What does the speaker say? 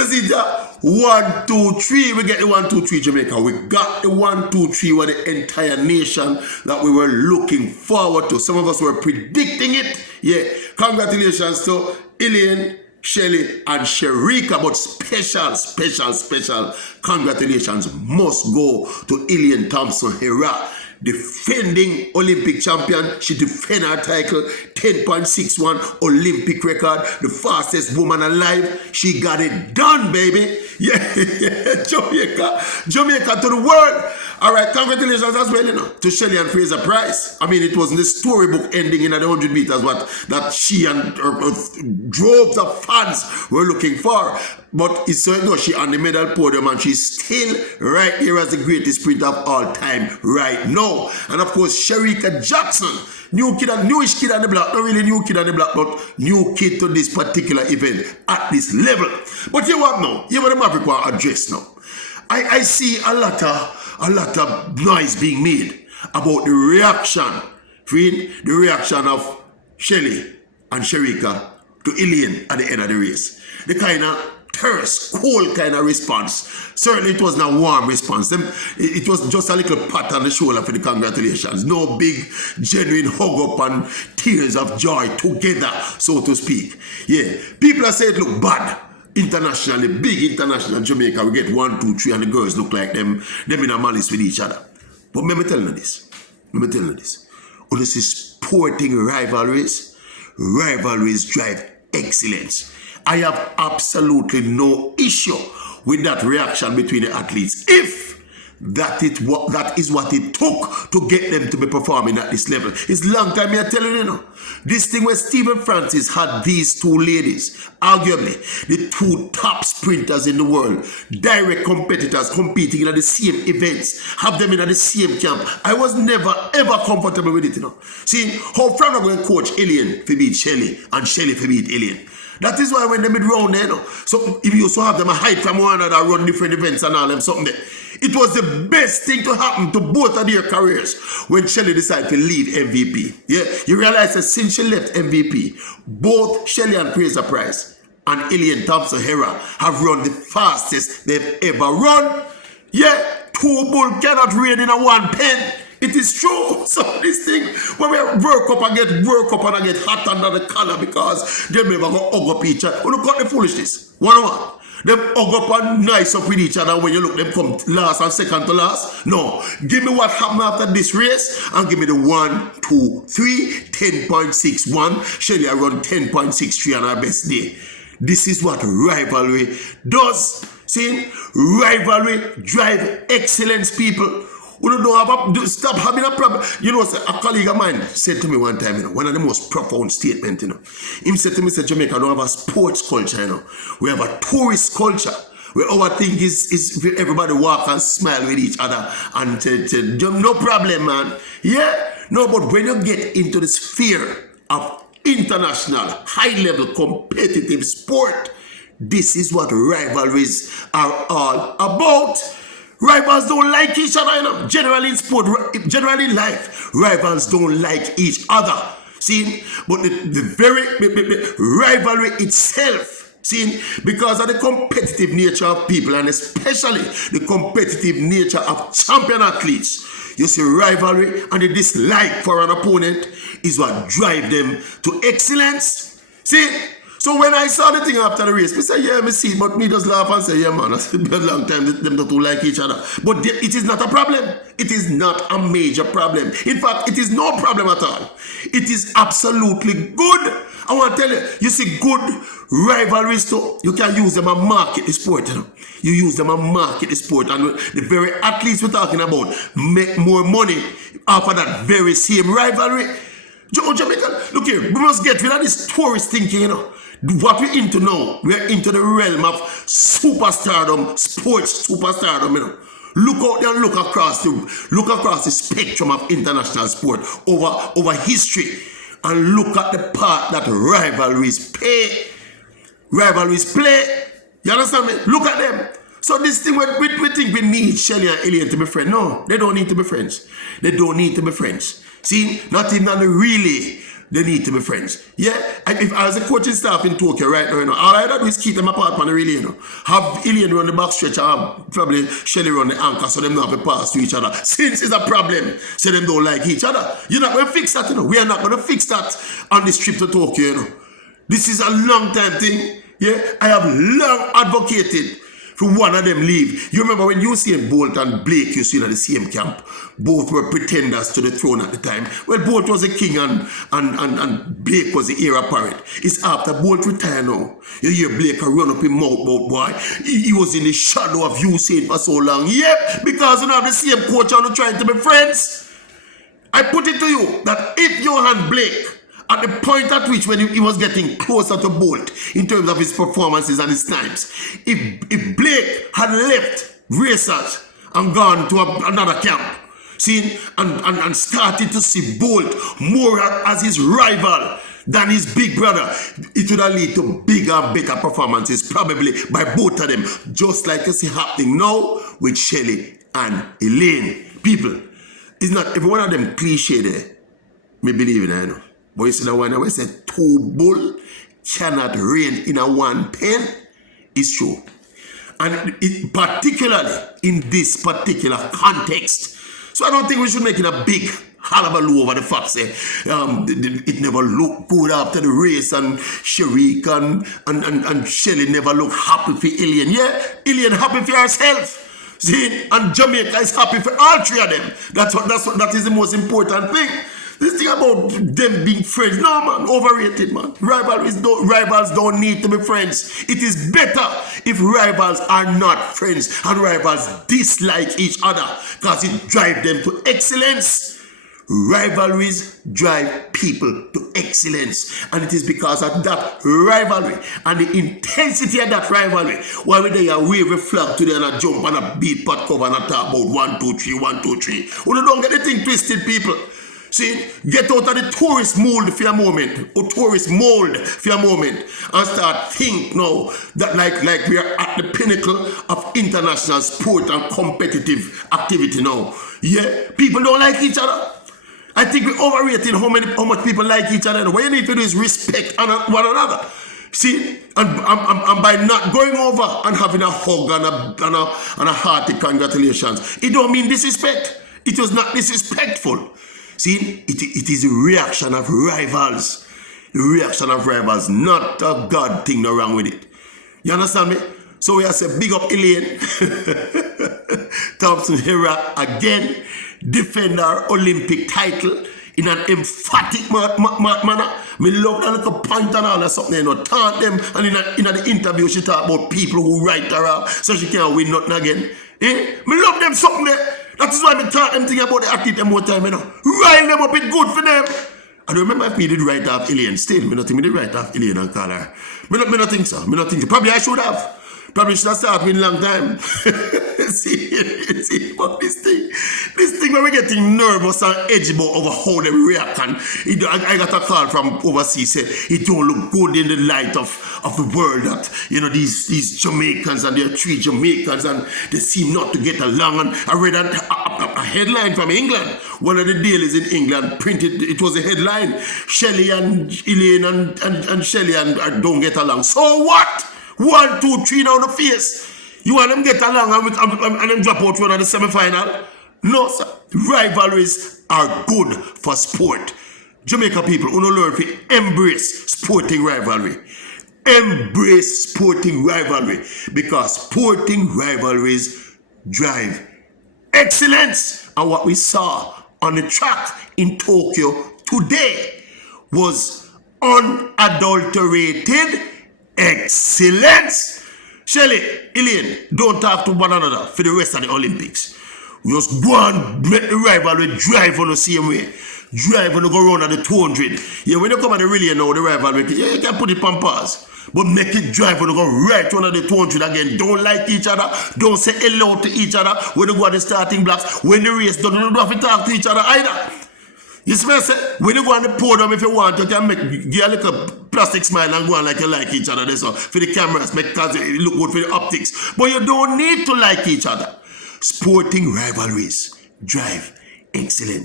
see that? 1, 2, 3. We get the 1, 2, 3 Jamaica. We got the 1, 2, 3 with the entire nation that we were looking forward to. Some of us were predicting it. Yeah. Congratulations to Elaine, Shelly, and Sherika. But special congratulations must go to Elaine Thompson-Herah, defending Olympic champion. She defended her title, 10.61 Olympic record, the fastest woman alive. She got it done, baby. Yeah, Jamaica to the world. All right, congratulations as well, to Shelly and Fraser Price. I mean, it was in the storybook ending in the 100 meters that she and droves of fans were looking for. But it's so she on the medal podium and she's still right here as the greatest sprinter of all time right now. And of course, Sherika Jackson, newish kid on the block, not really new kid on the block, but new kid to this particular event at this level. But you what now? You want the Maverick want address now. I see a lot of noise being made about the reaction, the reaction of Shelly and Sherika to Elaine at the end of the race. The kind of terse, cold kind of response. Certainly it wasn't a warm response. It was just a little pat on the shoulder for the congratulations. No big, genuine hug up and tears of joy together, so to speak. Yeah, people are saying it look bad. Internationally, big international Jamaica, we get 1, 2, 3 and the girls look like them in a malice with each other. But let me tell you this. When this is sporting rivalries drive excellence. I have absolutely no issue with that reaction between the athletes if that is what it took to get them to be performing at this level. It's long time I'm telling you, this thing where Stephen Francis had these two ladies, arguably the two top sprinters in the world, direct competitors competing in the same events, have them in the same camp. I was never ever comfortable with it, Seeing how Fran going to coach Elaine to beat Shelly and Shelly to beat Elaine. That is why when they mid round there, so if you also have them a hide from one another, run different events and all them something there. It was the best thing to happen to both of their careers when Shelly decided to leave MVP. Yeah, you realize that since she left MVP, both Shelly and Fraser Price and Elaine Thompson-Herah have run the fastest they've ever run. Yeah, 2 bulls cannot rain in a 1 pen. It is true. So this thing, when we work up and get hot under the collar because they never go hug up each other. Look at the foolishness. 1-on-1. Them hug up and nice up with each other when you look them come last and second to last. No. Give me what happened after this race and give me the 1, 2, 3, 10.61. Shelly I run 10.63 on her best day. This is what rivalry does. See? Rivalry drive excellence, people. We don't have stop having a problem. A colleague of mine said to me one time, one of the most profound statements, He said to me, Jamaica don't have a sports culture, We have a tourist culture where our thing is everybody walk and smile with each other and no problem, man. Yeah? No, but when you get into the sphere of international, high-level competitive sport, this is what rivalries are all about. Rivals don't like each other, Generally in sport, generally in life, rivals don't like each other. See, but the very rivalry itself, see, because of the competitive nature of people and especially the competitive nature of champion athletes, you see, rivalry and the dislike for an opponent is what drives them to excellence. See? So when I saw the thing after the race, I said, yeah, I see it, but me just laugh and say, yeah, man, it's been a long time them two like each other. But it is not a problem. It is not a major problem. In fact, it is no problem at all. It is absolutely good. I want to tell you, you see good rivalries too, you can use them and market the sport. You use them and market the sport. And the very athletes we're talking about make more money off of that very same rivalry. Jamaica, look here, we must get rid of this tourist thinking, What we're into now, we're into the realm of superstardom, sports superstardom, Look out there and look across the spectrum of international sport over history and look at the part that rivalries play. You understand me? Look at them. So this thing, we think we need Shelly and Elaine to be friends. No, they don't need to be friends. See, not even on the relay. they need to be friends. Yeah, if I was a coaching staff in Tokyo right now, all I do is keep them apart on the relay, Have Elaine run the back stretch and probably Shelly run the anchor so them don't have to pass to each other. Since it's a problem, so them don't like each other. You're not going to fix that, We are not going to fix that on this trip to Tokyo, This is a long time thing. Yeah, I have long advocated for one of them leave. You remember when Usain Bolt and Blake used to be in the same camp? Both were pretenders to the throne at the time. Well, Bolt was a king and Blake was the heir apparent. It's after Bolt retired now. You hear Blake run up in mouth, boy. He was in the shadow of Usain for so long. Yep, because you have the same coach and trying to be friends. I put it to you that if Johan Blake, at the point at which when he was getting closer to Bolt in terms of his performances and his times, if Blake had left research and gone to another camp, and started to see Bolt more as his rival than his big brother, it would have led to bigger and better performances probably by both of them, just like you see happening now with Shelly and Elaine. People, it's not every one of them cliche there. Me believe in it, I know. But you see the one where say two bull cannot reign in a one pen is true. And particularly in this particular context. So I don't think we should make it a big hullabaloo over the fact say it never looked good after the race and Sharik and Shelly never looked happy for Elaine. Yeah, Elaine happy for herself. See, and Jamaica is happy for all three of them. That is the most important thing. This thing about them being friends, no man, overrated man. Rivals don't need to be friends. It is better if rivals are not friends and rivals dislike each other because it drives them to excellence. Rivalries drive people to excellence, and it is because of that rivalry and the intensity of that rivalry why they are wave a flag today and a jump and a beat pot cover and a talk about 1, 2, 3, 1, 2, 3. You don't get the thing twisted, people. See, get out of the tourist mold for a moment, or tourist mold for a moment, and start think now that like we are at the pinnacle of international sport and competitive activity now. Yeah, people don't like each other. I think we're overrating how much people like each other. What you need to do is respect one another. See, and by not going over and having a hug and a hearty congratulations, it don't mean disrespect. It was not disrespectful. See, it is a reaction of rivals. The reaction of rivals, not a God thing no wrong with it. You understand me? So we have to say big up Elaine. Thompson Hera again, defend our Olympic title in an emphatic manner. Me love that little point and all that something, taunt them. And in the interview she talk about people who write her up so she can't win nothing again. Me love them something there. That is why I talk them thing about the athlete more time, Rile them up, it's good for them. I don't remember if me did write off Elaine still. Me not think me did write off Elaine and call her. Me not think so. Probably I should have. Probably should have started in a long time. see, but this thing where we're getting nervous and edgy about over how they react. And I got a call from overseas said it don't look good in the light of the world that these Jamaicans and there are 3 Jamaicans and they seem not to get along. And I read a headline from England. One of the dailies in England printed, it was a headline, Shelly and Elaine and Shelly and don't get along. So what? 1, 2, 3 down the face. You want them get along and them drop out one of the semi-final? No, sir. Rivalries are good for sport. Jamaica people, who don't learn to embrace sporting rivalry. Embrace sporting rivalry because sporting rivalries drive excellence. And what we saw on the track in Tokyo today was unadulterated excellence. Shelly, Elaine, don't talk to one another for the rest of the Olympics. Just go and make the rivalry drive on the same way. Drive on the go around at the 200. Yeah, when you come at the relay now, the rivalry, you can put it on pause. But make it drive when you go right on the 200 again. Don't like each other. Don't say hello to each other when you go at the starting blocks. When the race done, you don't have to talk to each other either. You see what I say? When you go on the podium, if you want, you can give a little plastic smile and go on like you like each other. That's all. For the cameras, because it look good for the optics. But you don't need to like each other. Sporting rivalries drive excellence.